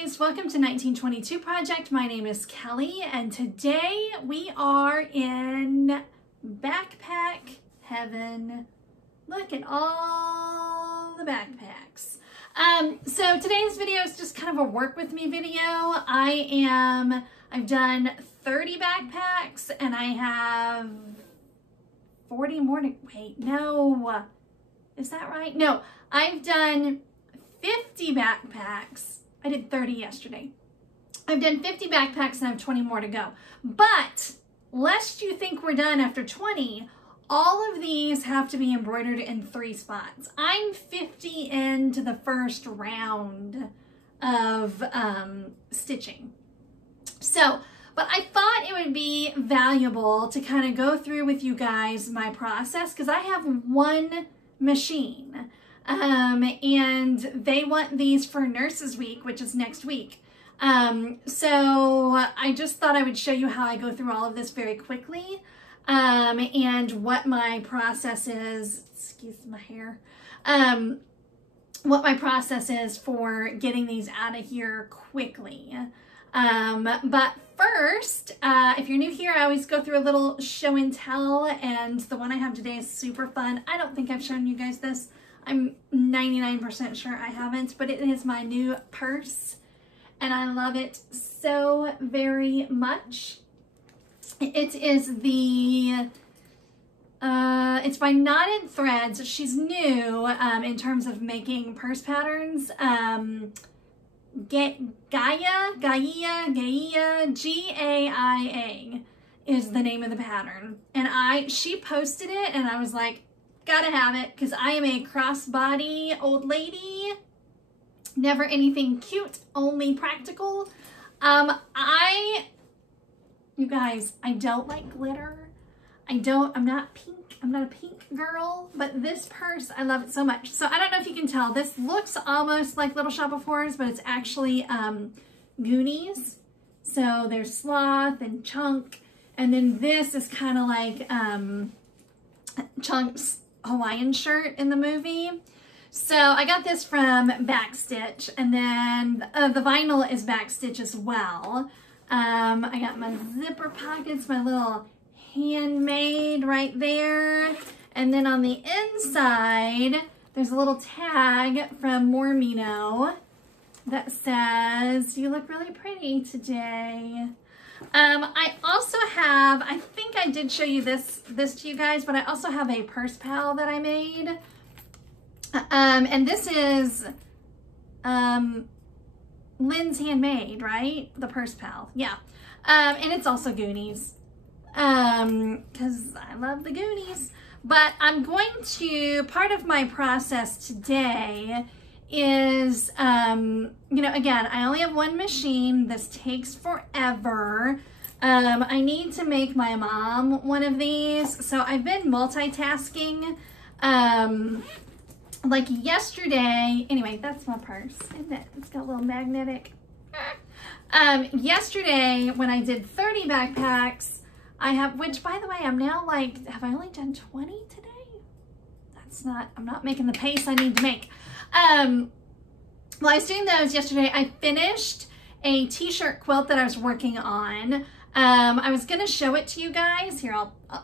guys, welcome to 1922 Project. My name is Kelly and today we are in backpack heaven. Look at all the backpacks. So today's video is just kind of a work with me video. I've done 30 backpacks and I have 40 more to, wait, no, is that right? No, I've done 50 backpacks. I did 30 yesterday. I've done 50 backpacks and I have 20 more to go. But lest you think we're done after 20, all of these have to be embroidered in 3 spots. I'm 50 into the first round of stitching. So, but I thought it would be valuable to kind of go through with you guys my process because I have one machine. And they want these for Nurses Week, which is next week. So I just thought I would show you how I go through all of this very quickly, and what my process is, excuse my hair, what my process is for getting these out of here quickly. But first, if you're new here, I always go through a little show and tell, and the one I have today is super fun. I don't think I've shown you guys this. I'm 99% sure I haven't, but it is my new purse and I love it so very much. It is it's by Knotted Threads. She's new in terms of making purse patterns. Gaia, G-A-I-A is the name of the pattern. And she posted it and I was like, gotta have it because I am a crossbody old lady. Never anything cute, only practical. You guys, I don't like glitter. I'm not pink. I'm not a pink girl, but this purse, I love it so much. So I don't know if you can tell, this looks almost like Little Shop of Horrors, but it's actually Goonies. So there's Sloth and Chunk. And then this is kind of like Chunk's Hawaiian shirt in the movie. So I got this from Backstitch, and then the vinyl is Backstitch as well. I got my zipper pockets, my little handmade right there. And then on the inside, there's a little tag from Mormino that says, "You look really pretty today." I also have, I think I did show you this to you guys, but I also have a purse pal that I made. And this is Lynn's handmade, right? The purse pal, yeah. And it's also Goonies, because I love the Goonies. But I'm going to, part of my process today is, you know, again, I only have one machine. This takes forever. I need to make my mom one of these. So I've been multitasking. Like yesterday, anyway, that's my purse, isn't it? It's got a little magnetic. Yesterday, when I did 30 backpacks, which by the way, I'm now like, have I only done 20 today? I'm not making the pace I need to make. While I was doing those yesterday, I finished a t-shirt quilt that I was working on. I was gonna show it to you guys. Here,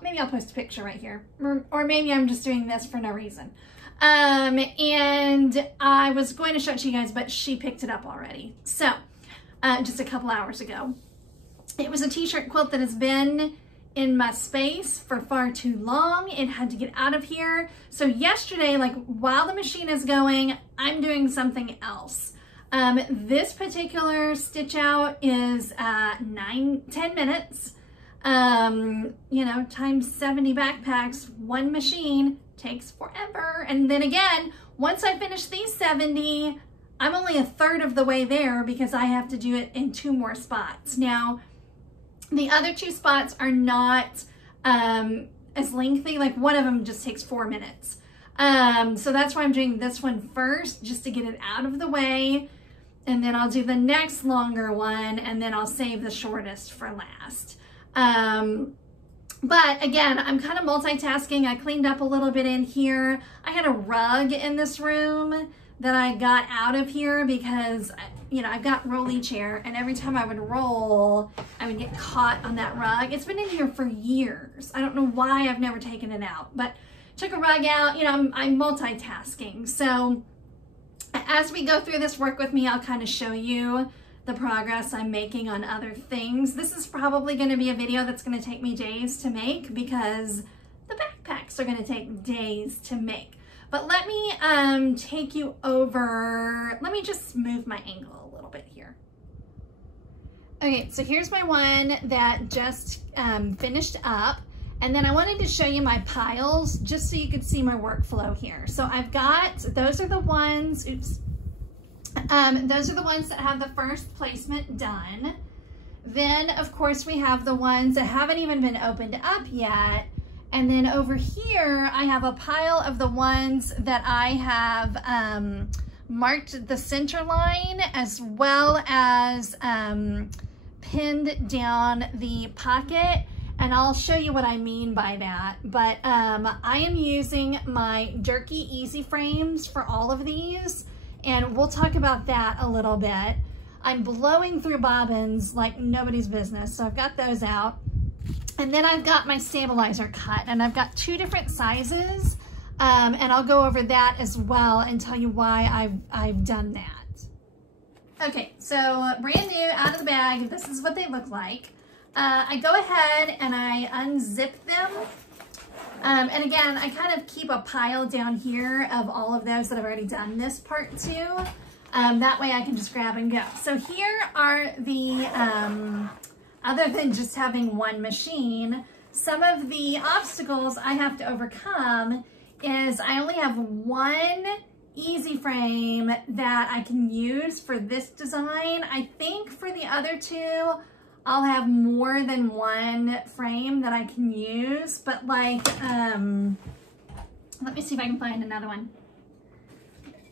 maybe I'll post a picture right here. Or maybe I'm just doing this for no reason. And I was going to show it to you guys, but she picked it up already. So, just a couple hours ago. It was a t-shirt quilt that has been in my space for far too long. It had to get out of here. So yesterday, like while the machine is going, I'm doing something else. This particular stitch out is 10 minutes. You know, times 70 backpacks, one machine takes forever. And then again, once I finish these 70, I'm only a third of the way there because I have to do it in 2 more spots. Now, the other 2 spots are not as lengthy. Like one of them just takes 4 minutes. So that's why I'm doing this one first, just to get it out of the way. And then I'll do the next longer one, and then I'll save the shortest for last. But again, I'm kind of multitasking. I cleaned up a little bit in here. I had a rug in this room that I got out of here because you know, I've got rolly chair, and every time I would roll, I would get caught on that rug. It's been in here for years. I don't know why I've never taken it out, but took a rug out. You know, I'm multitasking. So as we go through this, work with me, I'll kind of show you the progress I'm making on other things. This is probably going to be a video that's going to take me days to make because the backpacks are going to take days to make. But let me take you over, let me just move my angle a little bit here. Okay, so here's my one that just finished up. And then I wanted to show you my piles just so you could see my workflow here. So I've got, those are the ones, oops. Those are the ones that have the first placement done. Then of course we have the ones that haven't even been opened up yet. And then over here, I have a pile of the ones that I have marked the center line as well as pinned down the pocket. And I'll show you what I mean by that. But I am using my Jerky Easy Frames for all of these. And we'll talk about that a little bit. I'm blowing through bobbins like nobody's business. So I've got those out. And then I've got my stabilizer cut, and I've got 2 different sizes, and I'll go over that as well and tell you why I've done that. Okay, so brand new out of the bag, this is what they look like. I go ahead and I unzip them, and again, I kind of keep a pile down here of all of those that I've already done this part to. That way I can just grab and go. So here are the other than just having one machine, some of the obstacles I have to overcome is I only have one easy frame that I can use for this design. I think for the other 2, I'll have more than one frame that I can use, but like, let me see if I can find another one.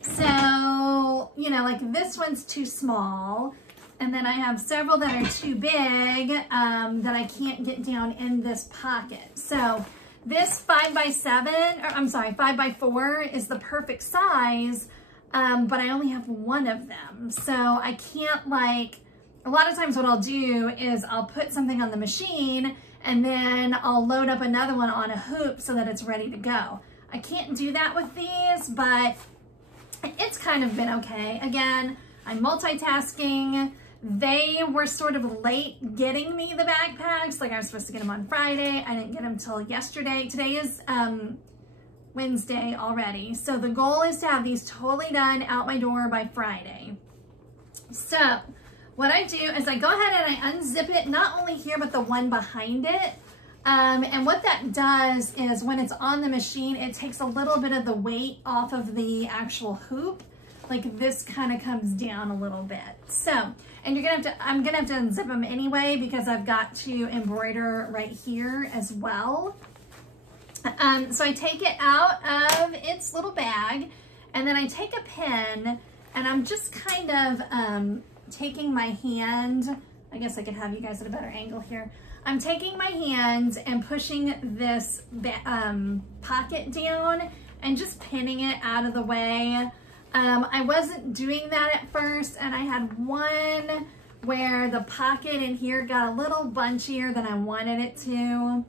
So, you know, like this one's too small. And then I have several that are too big that I can't get down in this pocket. So this 5x7, or I'm sorry, 5x4 is the perfect size, but I only have one of them. So I can't like, a lot of times what I'll do is I'll put something on the machine and then I'll load up another one on a hoop so that it's ready to go. I can't do that with these, but it's kind of been okay. Again, I'm multitasking. They were sort of late getting me the backpacks. Like I was supposed to get them on Friday. I didn't get them till yesterday. Today is Wednesday already. So the goal is to have these totally done out my door by Friday. So what I do is I go ahead and I unzip it, not only here, but the one behind it. And what that does is when it's on the machine, it takes a little bit of the weight off of the actual hoop. Like this kind of comes down a little bit. So, and I'm gonna have to unzip them anyway because I've got to embroider right here as well. So I take it out of its little bag and then I take a pin and I'm just kind of taking my hand, I guess I could have you guys at a better angle here. I'm taking my hand and pushing this pocket down and just pinning it out of the way. I wasn't doing that at first, and I had one where the pocket in here got a little bunchier than I wanted it to.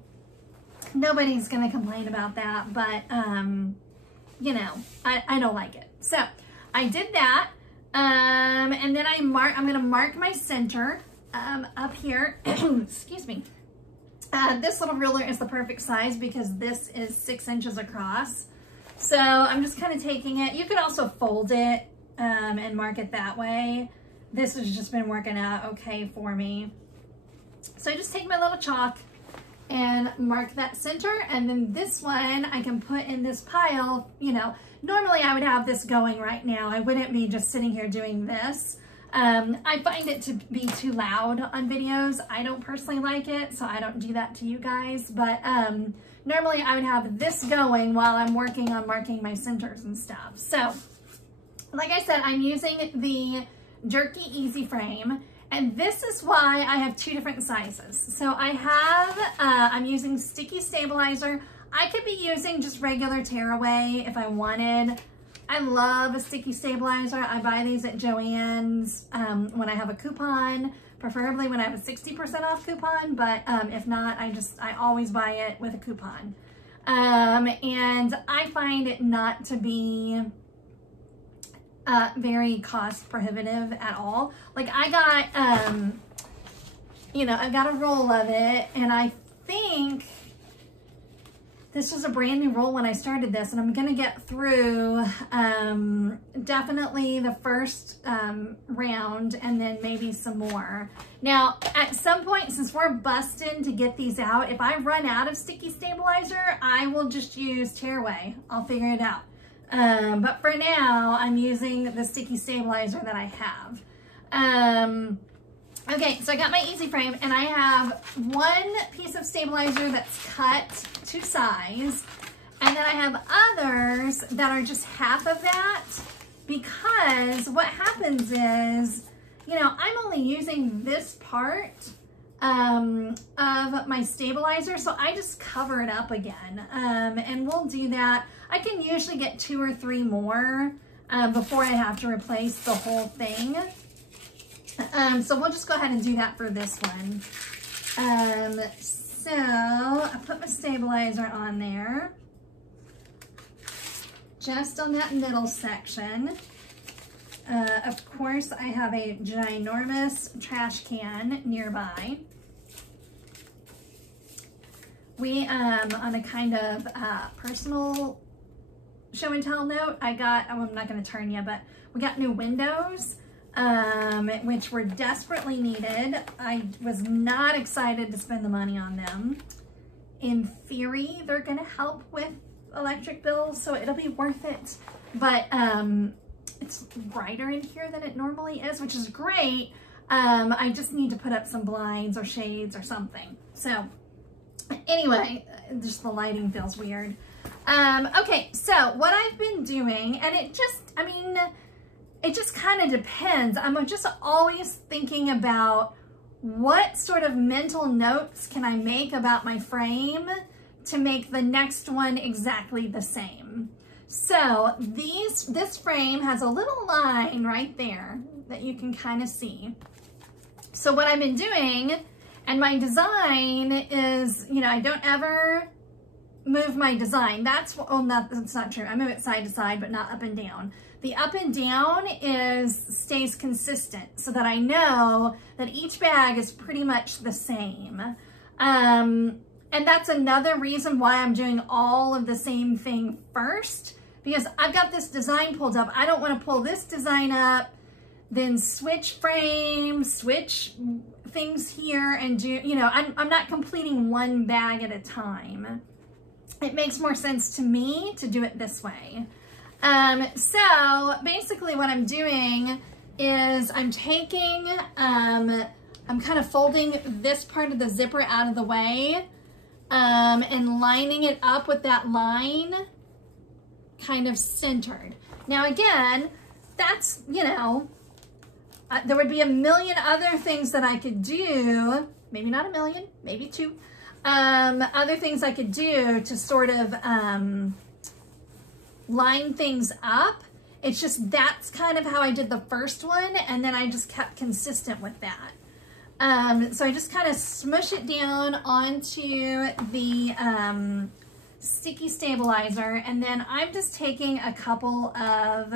Nobody's gonna complain about that, but you know, I don't like it. So I did that, and then I'm gonna mark my center up here. Excuse me. This little ruler is the perfect size because this is 6 inches across. So I'm just kind of taking it. You could also fold it and mark it that way. This has just been working out okay for me. So I just take my little chalk and mark that center, and then this one I can put in this pile. You know, normally I would have this going right now. I wouldn't be just sitting here doing this. I find it to be too loud on videos. I don't personally like it, so I don't do that to you guys, but normally I would have this going while I'm working on marking my centers and stuff. So, like I said, I'm using the Jerky Easy Frame, and this is why I have 2 different sizes. So I have, I'm using sticky stabilizer. I could be using just regular tearaway if I wanted. I love a sticky stabilizer. I buy these at Joann's when I have a coupon, preferably when I have a 60% off coupon, but if not, I always buy it with a coupon. And I find it not to be very cost prohibitive at all. Like I got, you know, I got a roll of it, and I think this was a brand new roll when I started this, and I'm gonna get through definitely the first round and then maybe some more. Now, at some point, since we're busting to get these out, if I run out of sticky stabilizer, I will just use Tearaway. I'll figure it out. But for now, I'm using the sticky stabilizer that I have. Okay, so I got my easy frame, and I have one piece of stabilizer that's cut to size, and then I have others that are just half of that, because what happens is, you know, I'm only using this part of my stabilizer, so I just cover it up again, and we'll do that. I can usually get 2 or 3 more before I have to replace the whole thing. So we'll just go ahead and do that for this one. So I put my stabilizer on there, just on that middle section. Of course, I have a ginormous trash can nearby. We, on a kind of personal show and tell note, I'm not going to turn you, but we got new windows, which were desperately needed. I was not excited to spend the money on them. In theory, they're going to help with electric bills, so it'll be worth it. But it's brighter in here than it normally is, which is great. I just need to put up some blinds or shades or something. So anyway, just the lighting feels weird. Okay, so what I've been doing, and it just kind of depends. I'm just always thinking about what sort of mental notes can I make about my frame to make the next one exactly the same. So this frame has a little line right there that you can kind of see. So what I've been doing, and my design is, you know, I don't ever move my design. That's not true. I move it side to side, but not up and down. The up and down stays consistent so that I know that each bag is pretty much the same. And that's another reason why I'm doing all of the same thing first, because I've got this design pulled up. I don't want to pull this design up, then switch frames, switch things here, and do, you know, I'm not completing one bag at a time. It makes more sense to me to do it this way. So basically what I'm doing is I'm taking, I'm kind of folding this part of the zipper out of the way, and lining it up with that line kind of centered. Now again, that's, you know, there would be a million other things that I could do, maybe not a million, maybe 2, other things I could do to sort of line things up. It's just that's kind of how I did the first one, and then I just kept consistent with that. So I just kind of smush it down onto the sticky stabilizer, and then I'm just taking a couple of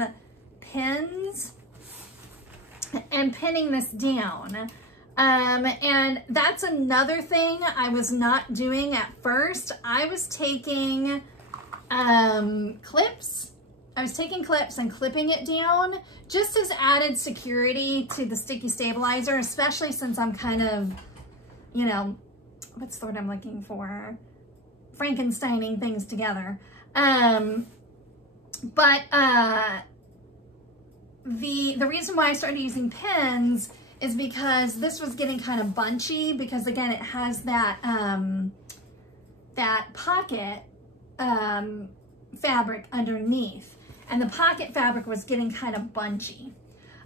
pins and pinning this down. And that's another thing I was not doing at first. I was taking clips. I was taking clips and clipping it down just as added security to the sticky stabilizer, especially since I'm kind of, you know, what's the word I'm looking for? Frankensteining things together. The reason why I started using pins is because this was getting kind of bunchy, because again, it has that, that pocket fabric underneath, and the pocket fabric was getting kind of bunchy.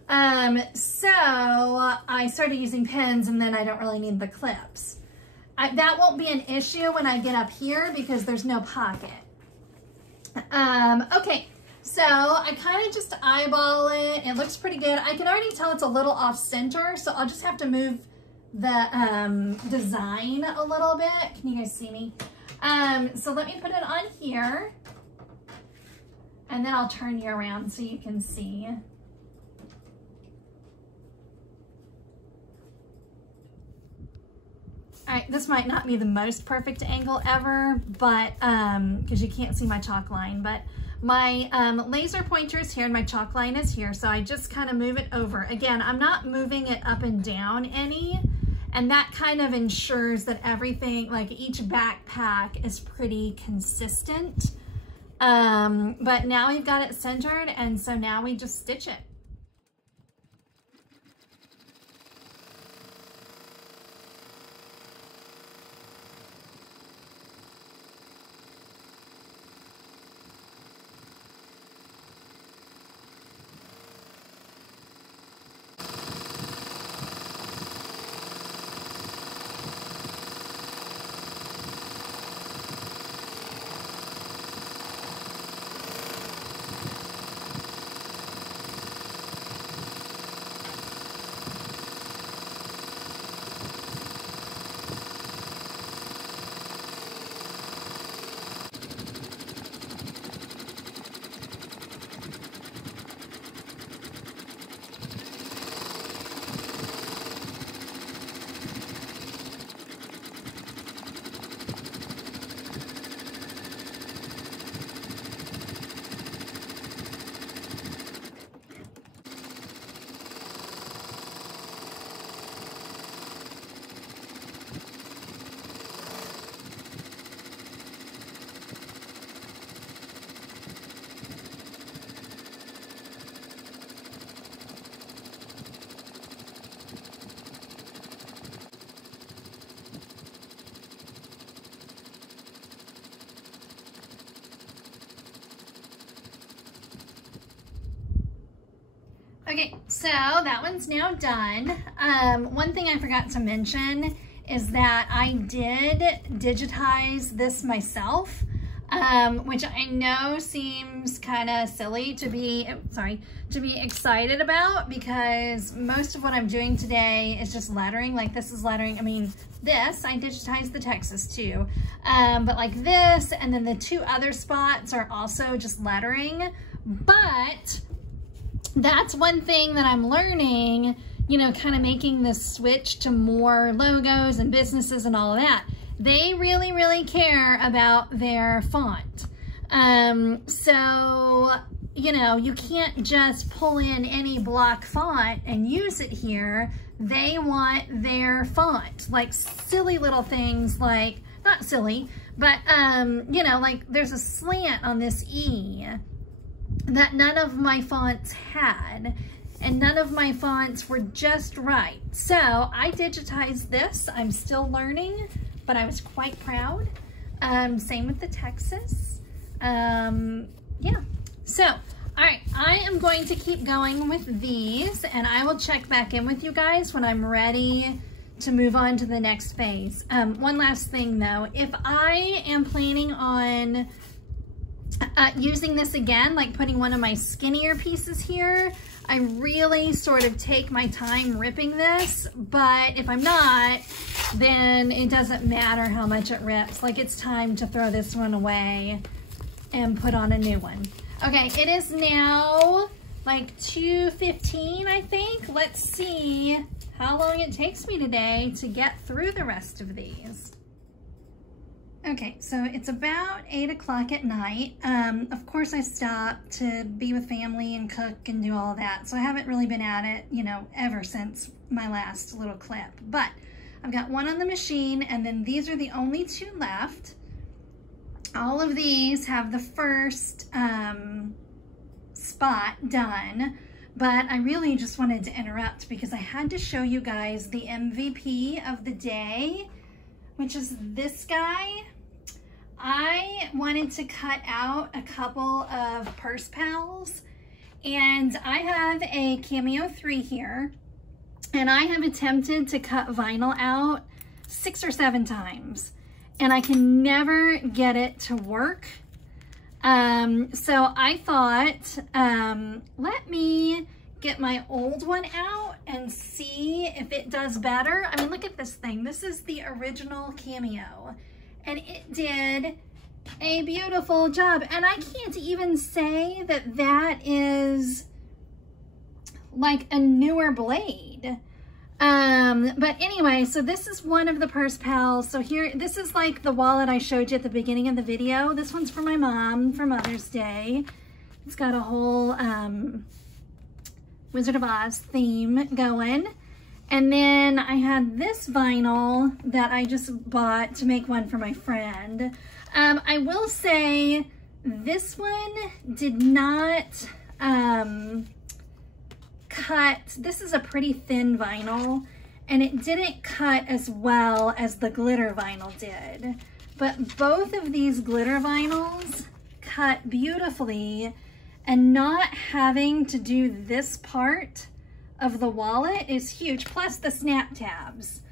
So I started using pins, and then I don't really need the clips. That won't be an issue when I get up here because there's no pocket. Okay, So I kind of just eyeball it. It looks pretty good. I can already tell it's a little off center, so I'll just have to move the design a little bit. Can you guys see me? So let me put it on here, and then I'll turn you around so you can see. All right, this might not be the most perfect angle ever, but because you can't see my chalk line, but my laser pointer is here and my chalk line is here, so I just kind of move it over. Again, I'm not moving it up and down any, and that kind of ensures that everything, like each backpack, is pretty consistent. But now we've got it centered, and so now we just stitch it. Okay, so that one's now done. One thing I forgot to mention is that I did digitize this myself, which I know seems kind of silly to be excited about, because most of what I'm doing today is just lettering. Like this is lettering. I mean, this, I digitized the Texas too, but like this, and then the two other spots are also just lettering. But that's one thing that I'm learning, you know, kind of making this switch to more logos and businesses and all of that. They really, really care about their font. So, you know, you can't just pull in any block font and use it here. They want their font, like silly little things, like, not silly, but, you know, like there's a slant on this E that none of my fonts had, and none of my fonts were just right. So I digitized this. I'm still learning, but I was quite proud. Same with the Texas. Yeah. So, all right, I am going to keep going with these, and I will check back in with you guys when I'm ready to move on to the next phase. One last thing though, if I am planning on using this again, like putting one of my skinnier pieces here, I really sort of take my time ripping this, but if I'm not, then it doesn't matter how much it rips. Like it's time to throw this one away and put on a new one. Okay, it is now like 2:15, I think. Let's see how long it takes me today to get through the rest of these. Okay, so it's about 8 o'clock at night. Of course I stopped to be with family and cook and do all that. So I haven't really been at it, you know, ever since my last little clip. But I've got one on the machine, and then these are the only two left. All of these have the first spot done, but I really just wanted to interrupt because I had to show you guys the MVP of the day, which is this guy. I wanted to cut out a couple of purse pals, and I have a Cameo 3 here, and I have attempted to cut vinyl out 6 or 7 times, and I can never get it to work. So I thought, let me get my old one out and see if it does better. I mean, look at this thing. This is the original Cameo, and it did a beautiful job. And I can't even say that that is like a newer blade. But anyway, so this is one of the purse pals. So here, this is like the wallet I showed you at the beginning of the video. This one's for my mom for Mother's Day. It's got a whole Wizard of Oz theme going. And then I had this vinyl that I just bought to make one for my friend. I will say this one did not cut. This is a pretty thin vinyl, and it didn't cut as well as the glitter vinyl did. But both of these glitter vinyls cut beautifully, and not having to do this part of the wallet is huge, plus the snap tabs.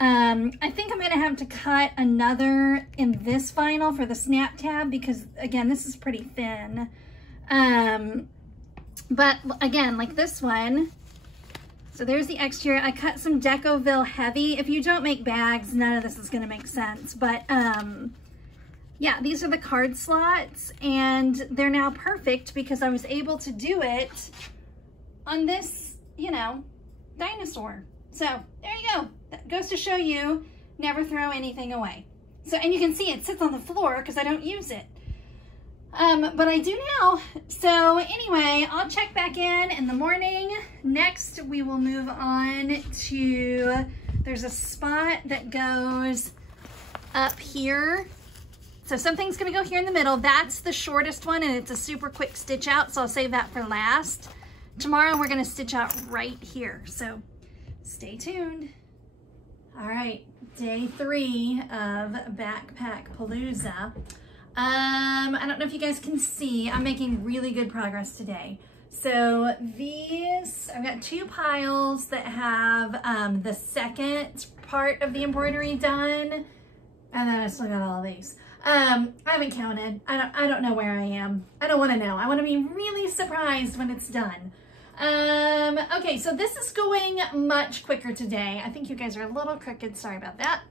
I think I'm gonna have to cut another in this vinyl for the snap tab because, again, this is pretty thin. But again, like this one, so there's the exterior. I cut some Decoville heavy. If you don't make bags, none of this is gonna make sense. But yeah, these are the card slots, and they're now perfect because I was able to do it on this, you know, dinosaur. So there you go. That goes to show you, never throw anything away. So, and you can see it sits on the floor because I don't use it. But I do now. So anyway, I'll check back in the morning. Next, we will move on to, there's a spot that goes up here. So something's gonna go here in the middle. That's the shortest one, and it's a super quick stitch out, so I'll save that for last. Tomorrow, we're gonna stitch out right here. So stay tuned. All right, day 3 of Backpack Palooza. I don't know if you guys can see, I'm making really good progress today. So these, I've got 2 piles that have the second part of the embroidery done, and then I still got all of these. I haven't counted. I don't know where I am. I don't want to know. I want to be really surprised when it's done. Okay, so this is going much quicker today. I think you guys are a little crooked. Sorry about that.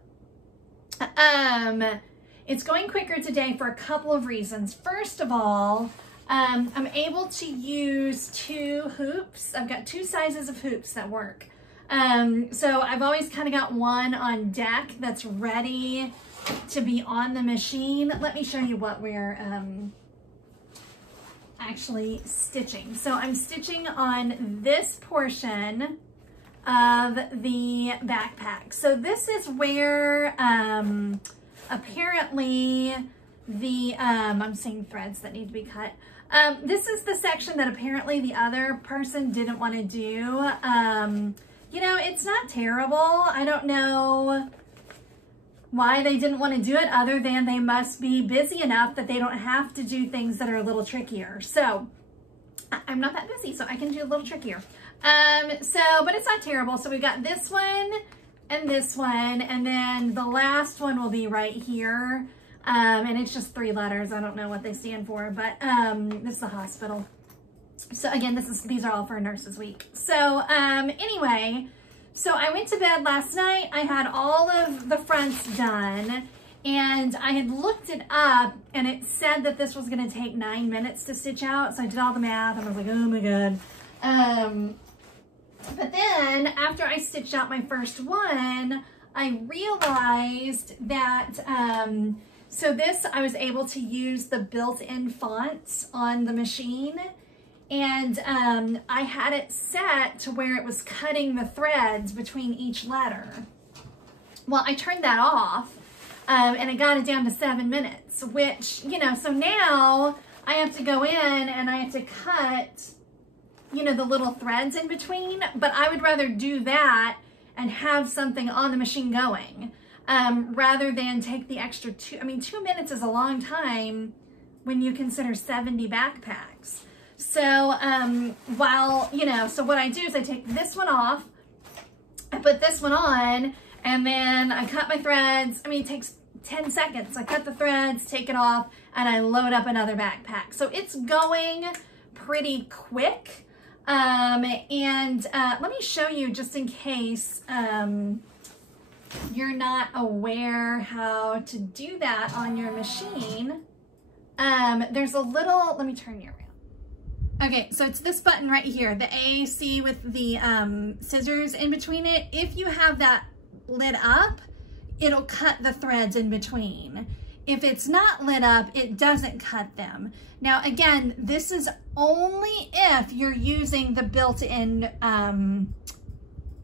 It's going quicker today for a couple of reasons. First of all, I'm able to use 2 hoops. I've got 2 sizes of hoops that work. So I've always kind of got one on deck that's ready to be on the machine. Let me show you what we're actually stitching. So I'm stitching on this portion of the backpack. So this is where apparently the, I'm seeing threads that need to be cut. This is the section that apparently the other person didn't want to do. You know, it's not terrible. I don't know why they didn't want to do it, other than they must be busy enough that they don't have to do things that are a little trickier. So I'm not that busy, so I can do a little trickier. But it's not terrible. So we've got this one and this one, and then the last one will be right here. And it's just 3 letters. I don't know what they stand for, but this is the hospital. So again, these are all for Nurses Week. So anyway, so I went to bed last night. I had all of the fronts done, and I had looked it up, and it said that this was gonna take 9 minutes to stitch out. So I did all the math, and I was like, oh my God. But then after I stitched out my first one, I realized that, so this, I was able to use the built-in fonts on the machine, and I had it set to where it was cutting the threads between each letter. Well, I turned that off, and I got it down to 7 minutes, which, you know, so now I have to go in and I have to cut, you know, the little threads in between, but I would rather do that and have something on the machine going, rather than take the extra 2 minutes is a long time when you consider 70 backpacks. So, while, you know, so what I do is I take this one off, I put this one on, and then I cut my threads. I mean, it takes 10 seconds. I cut the threads, take it off, and I load up another backpack. So it's going pretty quick. Let me show you, just in case you're not aware how to do that on your machine. There's a little, let me turn you around. Okay, so it's this button right here, the AC with the scissors in between it. If you have that lit up, it'll cut the threads in between. If it's not lit up, it doesn't cut them. Now, again, this is only if you're using the built-in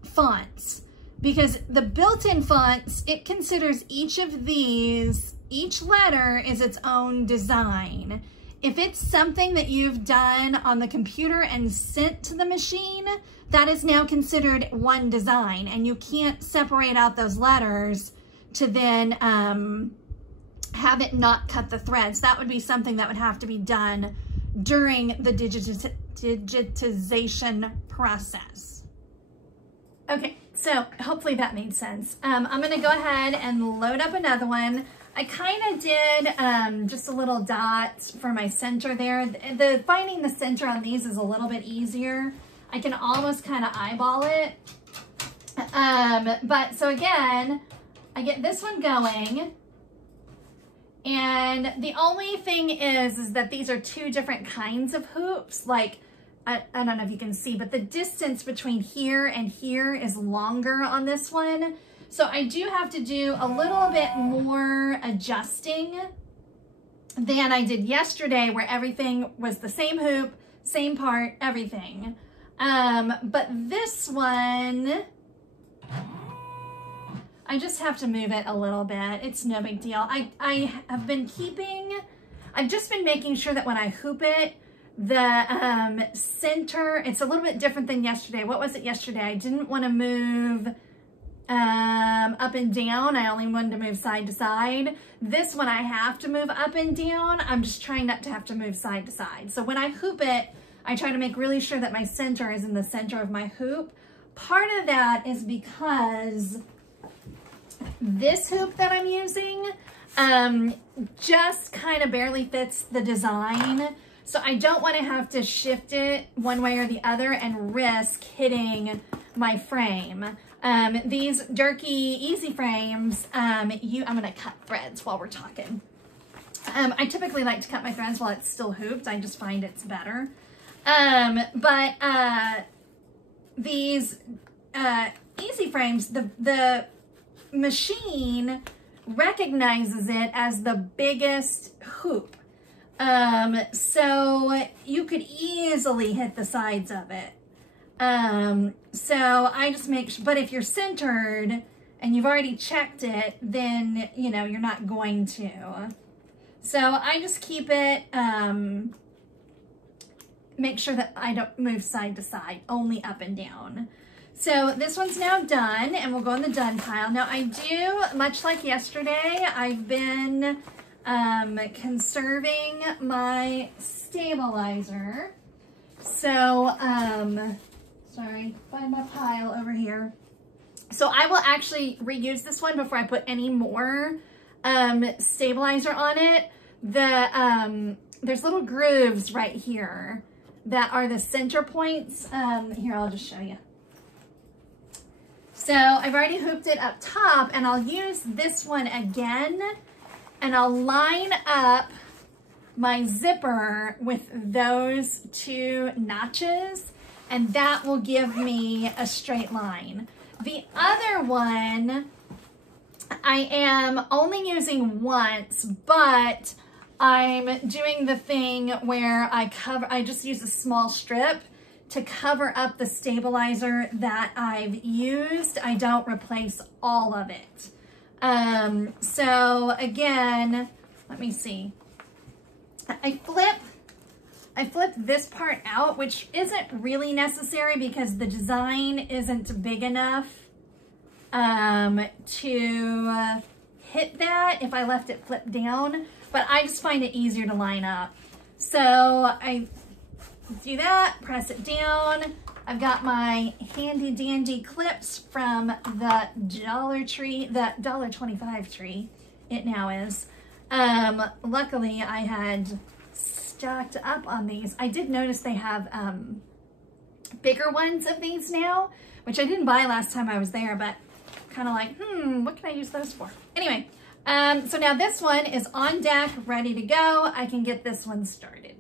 fonts, because the built-in fonts, it considers each of these, each letter is its own design. If it's something that you've done on the computer and sent to the machine, that is now considered one design, and you can't separate out those letters to then have it not cut the threads. That would be something that would have to be done during the digitization process. Okay, so hopefully that made sense. I'm gonna go ahead and load up another one. I kind of did just a little dot for my center there. Finding the center on these is a little bit easier. I can almost kind of eyeball it. But so again, I get this one going. And the only thing is that these are two different kinds of hoops. Like, I don't know if you can see, but the distance between here and here is longer on this one. So I do have to do a little bit more adjusting than I did yesterday, where everything was the same hoop, same part, everything. But this one, I just have to move it a little bit. It's no big deal. I have been I've just been making sure that when I hoop it, the center, it's a little bit different than yesterday. What was it yesterday? I didn't want to move up and down. I only wanted to move side to side. This one I have to move up and down. I'm just trying not to have to move side to side. So when I hoop it, I try to make really sure that my center is in the center of my hoop. Part of that is because this hoop that I'm using just kind of barely fits the design. So I don't want to have to shift it one way or the other and risk hitting my frame. These Durkee Easy Frames, I'm going to cut threads while we're talking. I typically like to cut my threads while it's still hooped. I just find it's better. These Easy Frames, the machine recognizes it as the biggest hoop. So you could easily hit the sides of it. So I just make sure, but if you're centered and you've already checked it, then, you know, you're not going to. So I just keep it, make sure that I don't move side to side, only up and down. So this one's now done, and we'll go in the done pile. Now I do, much like yesterday, I've been conserving my stabilizer. So, sorry, find my pile over here. So I will actually reuse this one before I put any more stabilizer on it. There's little grooves right here that are the center points. Here, I'll just show you. So I've already hooped it up top, and I'll use this one again, and I'll line up my zipper with those two notches, and that will give me a straight line. The other one I am only using once, but I'm doing the thing where I just use a small strip to cover up the stabilizer that I've used. I don't replace all of it. So again, let me see. I flip this part out, which isn't really necessary because the design isn't big enough to hit that if I left it flipped down, but I just find it easier to line up. So I do that, press it down. I've got my handy dandy clips from the Dollar Tree, the $1.25 tree it now is. Luckily I had stocked up on these. I did notice they have bigger ones of these now, which I didn't buy last time I was there, but kind of like, what can I use those for? Anyway, so now this one is on deck, ready to go. I can get this one started.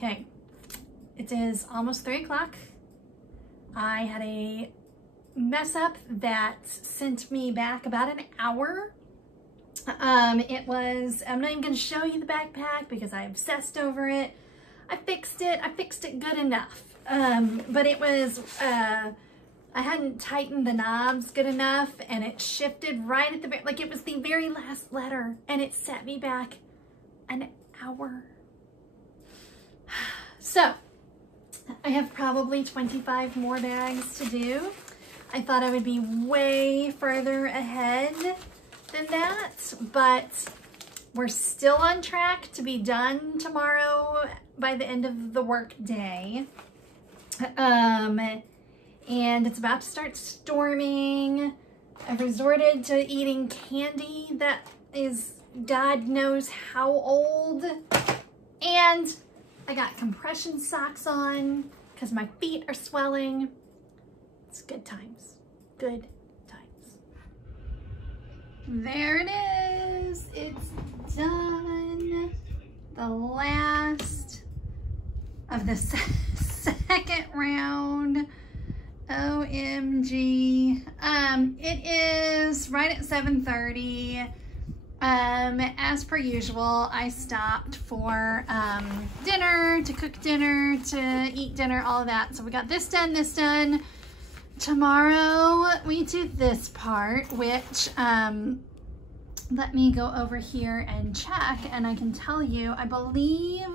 Okay, it is almost 3 o'clock. I had a mess up that sent me back about an hour. I'm not even gonna show you the backpack because I obsessed over it. I fixed it good enough. But it was, I hadn't tightened the knobs good enough and it shifted right at the very, like it was the very last letter and it set me back an hour. So I have probably 25 more bags to do. I thought I would be way further ahead than that, but we're still on track to be done tomorrow by the end of the work day. And it's about to start storming. I've resorted to eating candy that is God knows how old. And I got compression socks on because my feet are swelling. It's good times. Good times. There it is. It's done. The last of the second round. OMG. It is right at 7:30. As per usual, I stopped for dinner, to cook dinner, to eat dinner, all of that. So we got this done. Tomorrow we do this part, which let me go over here and check, and I can tell you, I believe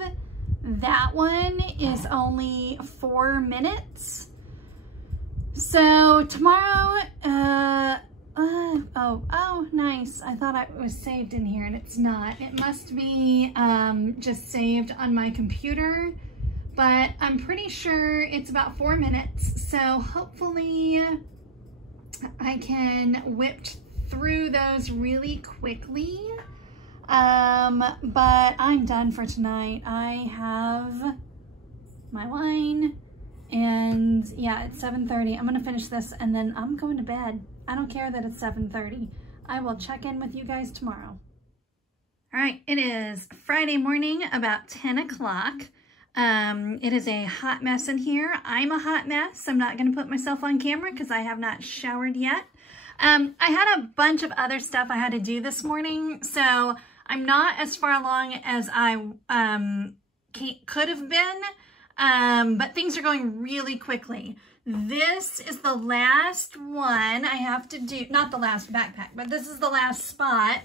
that one is only 4 minutes. So tomorrow, oh, nice. I thought it was saved in here and it's not. It must be just saved on my computer, but I'm pretty sure it's about 4 minutes. So hopefully I can whip through those really quickly. But I'm done for tonight. I have my wine and yeah, it's 7:30. I'm gonna finish this and then I'm going to bed. I don't care that it's 7:30. I will check in with you guys tomorrow. All right, it is Friday morning, about 10 o'clock. It is a hot mess in here. I'm a hot mess. I'm not gonna put myself on camera because I have not showered yet. I had a bunch of other stuff I had to do this morning, so I'm not as far along as I could have been, but things are going really quickly. This is the last one I have to do, not the last backpack, but this is the last spot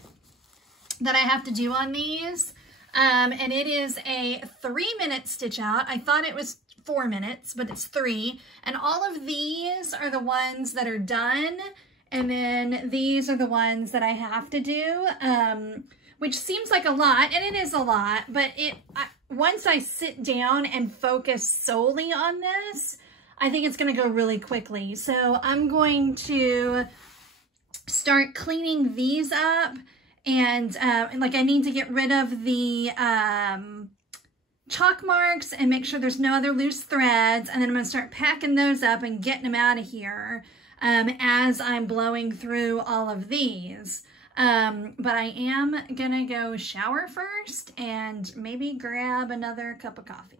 that I have to do on these. And it is a 3-minute stitch out. I thought it was 4 minutes, but it's 3. And all of these are the ones that are done. And then these are the ones that I have to do, which seems like a lot, and it is a lot, but once I sit down and focus solely on this, I think it's going to go really quickly. So I'm going to start cleaning these up, and like I need to get rid of the chalk marks and make sure there's no other loose threads, and then I'm going to start packing those up and getting them out of here. as I'm blowing through all of these. But I am gonna go shower first and maybe grab another cup of coffee.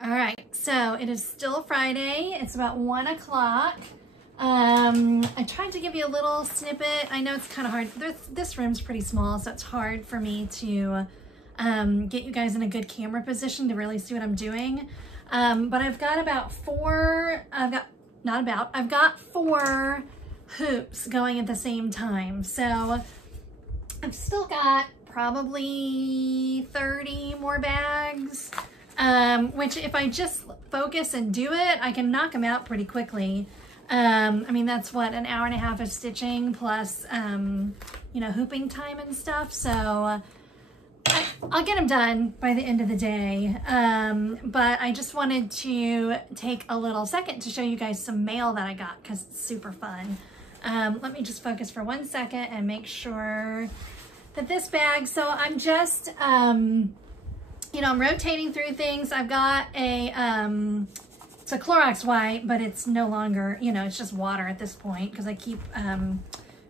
All right, so it is still Friday. It's about 1 o'clock. I tried to give you a little snippet. I know it's kind of hard. This room's pretty small, so it's hard for me to get you guys in a good camera position to really see what I'm doing. But I've got I've got 4 hoops going at the same time. So I've still got probably 30 more bags. Which if I just focus and do it, I can knock them out pretty quickly. I mean, that's what, an hour and a half of stitching plus, you know, hooping time and stuff. So I'll get them done by the end of the day. But I just wanted to take a little second to show you guys some mail that I got because it's super fun. Let me just focus for 1 second and make sure that this bag, so I'm just, you know, I'm rotating through things. I've got a, it's a Clorox wipe, but it's no longer, you know, it's just water at this point because I keep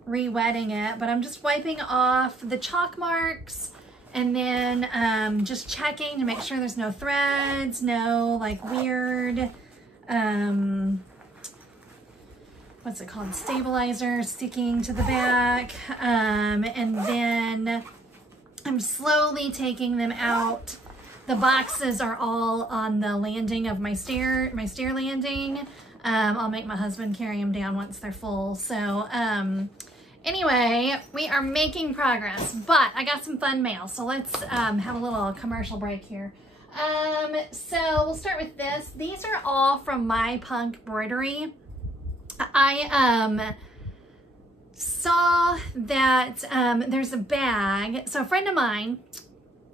re-wetting it. But I'm just wiping off the chalk marks and then just checking to make sure there's no threads, no like weird, what's it called, stabilizer sticking to the back. And then I'm slowly taking them out. The boxes are all on the landing of my stair landing. I'll make my husband carry them down once they're full. So anyway, we are making progress, but I got some fun mail. So let's have a little commercial break here. So we'll start with this. These are all from My Punk Embroidery. I saw that there's a bag. So a friend of mine,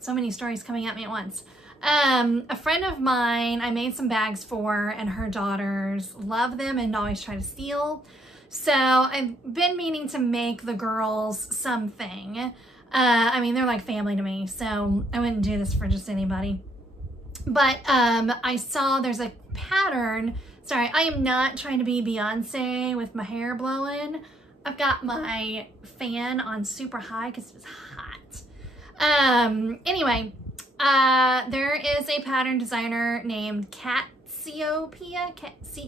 so many stories coming at me at once. A friend of mine I made some bags for, and her daughters love them and always try to steal. So I've been meaning to make the girls something. I mean, they're like family to me, so I wouldn't do this for just anybody. But I saw there's a pattern. Sorry, I am not trying to be Beyonce with my hair blowing. I've got my fan on super high because it's hot. Anyway, there is a pattern designer named Catsiopia.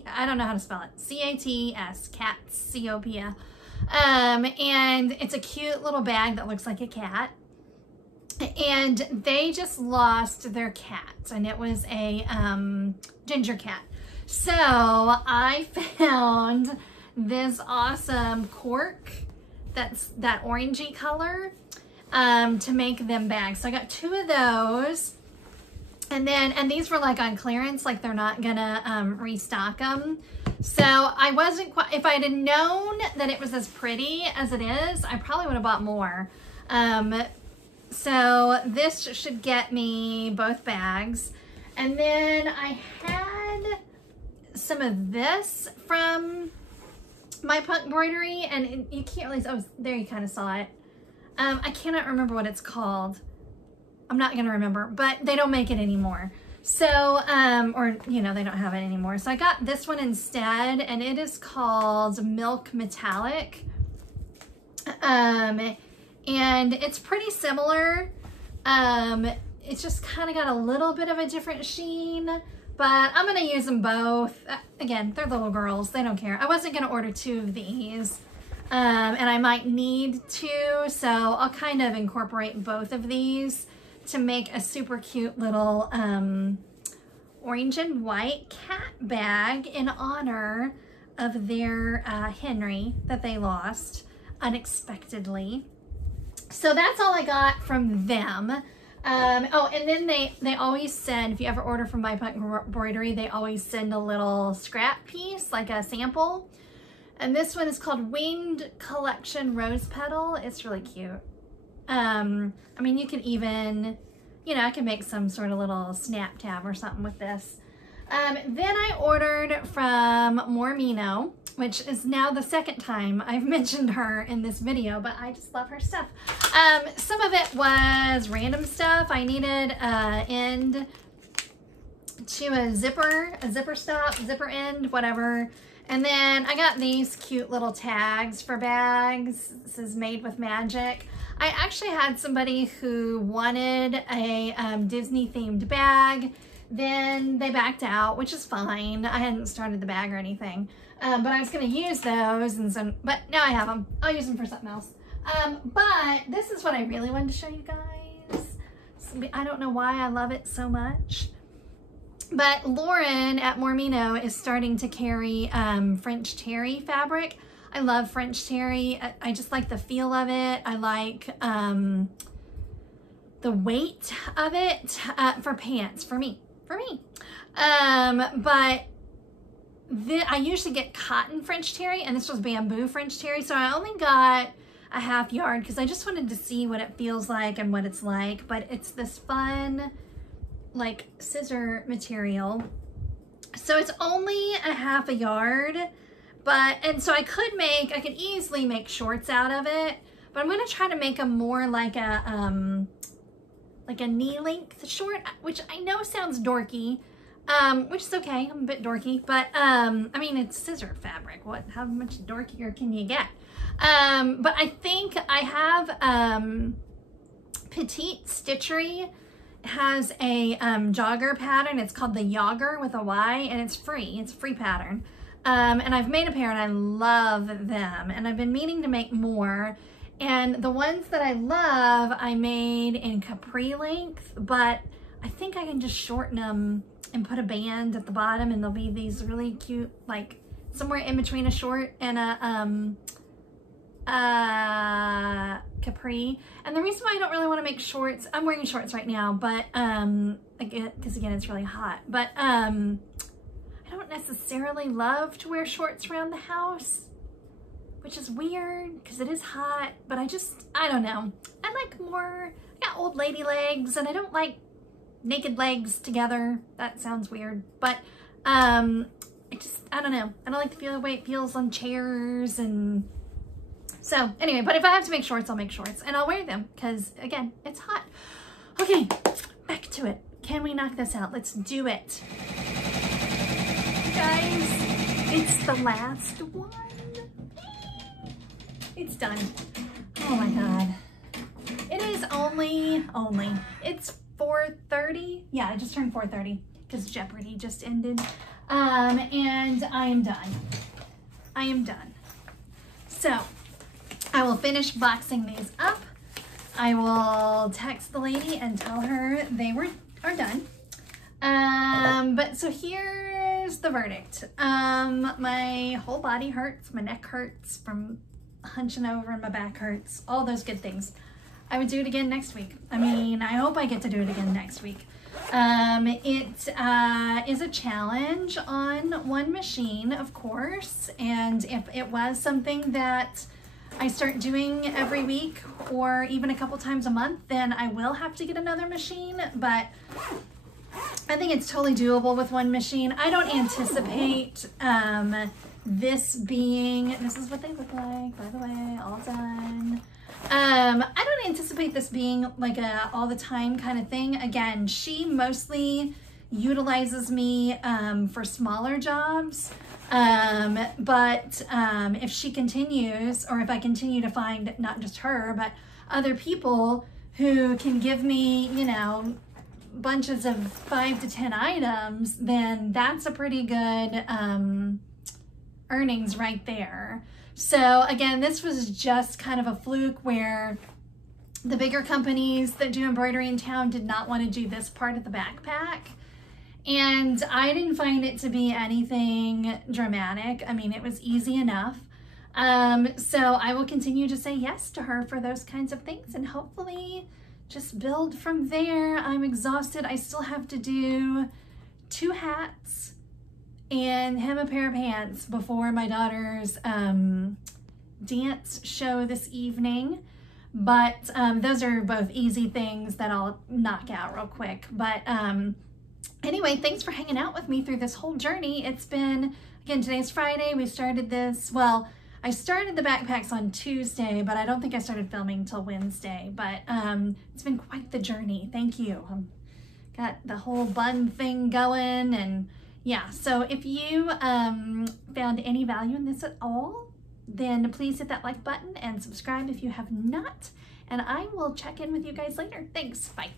I don't know how to spell it. C-A-T-S, Catsiopia. And it's a cute little bag that looks like a cat. And they just lost their cat, and it was a ginger cat. So I found this awesome cork that's that orangey color to make them bags. So I got 2 of those, and these were like on clearance, like they're not gonna restock them. So I wasn't quite, if I had known that it was as pretty as it is, I probably would have bought more. So this should get me both bags. And then I had some of this from my embroidery, and you can't really, oh, there you kind of saw it. I cannot remember what it's called. I'm not gonna remember, but they don't make it anymore. So, or, you know, they don't have it anymore. So I got this one instead, and it is called Milk Metallic. And it's pretty similar. It's just kind of got a little bit of a different sheen, but I'm gonna use them both. Again, they're little girls, they don't care. I wasn't gonna order 2 of these, and I might need to, so I'll kind of incorporate both of these to make a super cute little orange and white cat bag in honor of their Henry that they lost unexpectedly. So that's all I got from them. Oh, and then they always send, if you ever order from My Embroidery, they always send a little scrap piece, like a sample. And this one is called Winged Collection Rose Petal. It's really cute. I mean, you can even, you know, I can make some sort of little snap tab or something with this. Then I ordered from Mormino, which is now the 2nd time I've mentioned her in this video, but I just love her stuff. Some of it was random stuff. I needed an end to a zipper stop, zipper end, whatever. And then I got these cute little tags for bags. This is Made with Magic. I actually had somebody who wanted a Disney themed bag. Then they backed out, which is fine. I hadn't started the bag or anything. But I was gonna use those, and but now I have them. I'll use them for something else. But this is what I really wanted to show you guys. I don't know why I love it so much. But Lauren at Mormino is starting to carry French terry fabric. I love French terry. I just like the feel of it. I like the weight of it for pants, for me. But I usually get cotton French terry, and this was bamboo French terry, so I only got a ½ yard because I just wanted to see what it feels like and what it's like. But it's this fun, like, scissor material, so it's only a ½ yard. And so I could easily make shorts out of it, but I'm gonna try to make them more like a knee length short, which I know sounds dorky, which is okay. I'm a bit dorky, but I mean, it's scissor fabric. How much dorkier can you get? But I think I have Petite Stitchery has a jogger pattern. It's called the Jogger with a Y, and it's free. It's a free pattern. And I've made a pair and I love them, and I've been meaning to make more. And the ones that I love, I made in capri length, but I think I can just shorten them and put a band at the bottom, and they'll be these really cute, like somewhere in between a short and a capri. And the reason why I don't really want to make shorts, I'm wearing shorts right now, but because again, it's really hot, but I don't necessarily love to wear shorts around the house, which is weird because it is hot, but I don't know. I like more, I got old lady legs, and I don't like naked legs together. That sounds weird, but I don't know. I don't like the way it feels on chairs, and so anyway, but if I have to make shorts, I'll make shorts, and I'll wear them because, again, it's hot. Okay, back to it. Can we knock this out? Let's do it. Guys, it's the last one. It's done. Oh my God. It is it's 4:30. Yeah, I just turned 4:30 because Jeopardy just ended. And I am done. I am done. So I will finish boxing these up. I will text the lady and tell her they are done. But so here's the verdict. My whole body hurts, my neck hurts from hunching over, and my back hurts, all those good things. I would do it again next week. I mean, I hope I get to do it again next week. It is a challenge on one machine, of course, and if it was something that I start doing every week or even a couple times a month, then I will have to get another machine, but I think it's totally doable with one machine. I don't anticipate this is what they look like, by the way, all done. I don't anticipate this being like a all the time kind of thing. Again, she mostly utilizes me for smaller jobs. But if she continues, or if I continue to find not just her, but other people who can give me, you know, bunches of 5 to 10 items, then that's a pretty good earnings right there. So again, this was just kind of a fluke where the bigger companies that do embroidery in town did not want to do this part of the backpack. And I didn't find it to be anything dramatic. I mean, it was easy enough. So I will continue to say yes to her for those kinds of things and hopefully just build from there. I'm exhausted. I still have to do 2 hats and hem a pair of pants before my daughter's dance show this evening. But those are both easy things that I'll knock out real quick. But anyway, thanks for hanging out with me through this whole journey. It's been, again, today's Friday. We started this, well, I started the backpacks on Tuesday, but I don't think I started filming till Wednesday. But it's been quite the journey. Thank you. Got the whole bun thing going, and yeah. So if you found any value in this at all, then please hit that like button and subscribe if you have not. And I will check in with you guys later. Thanks. Bye.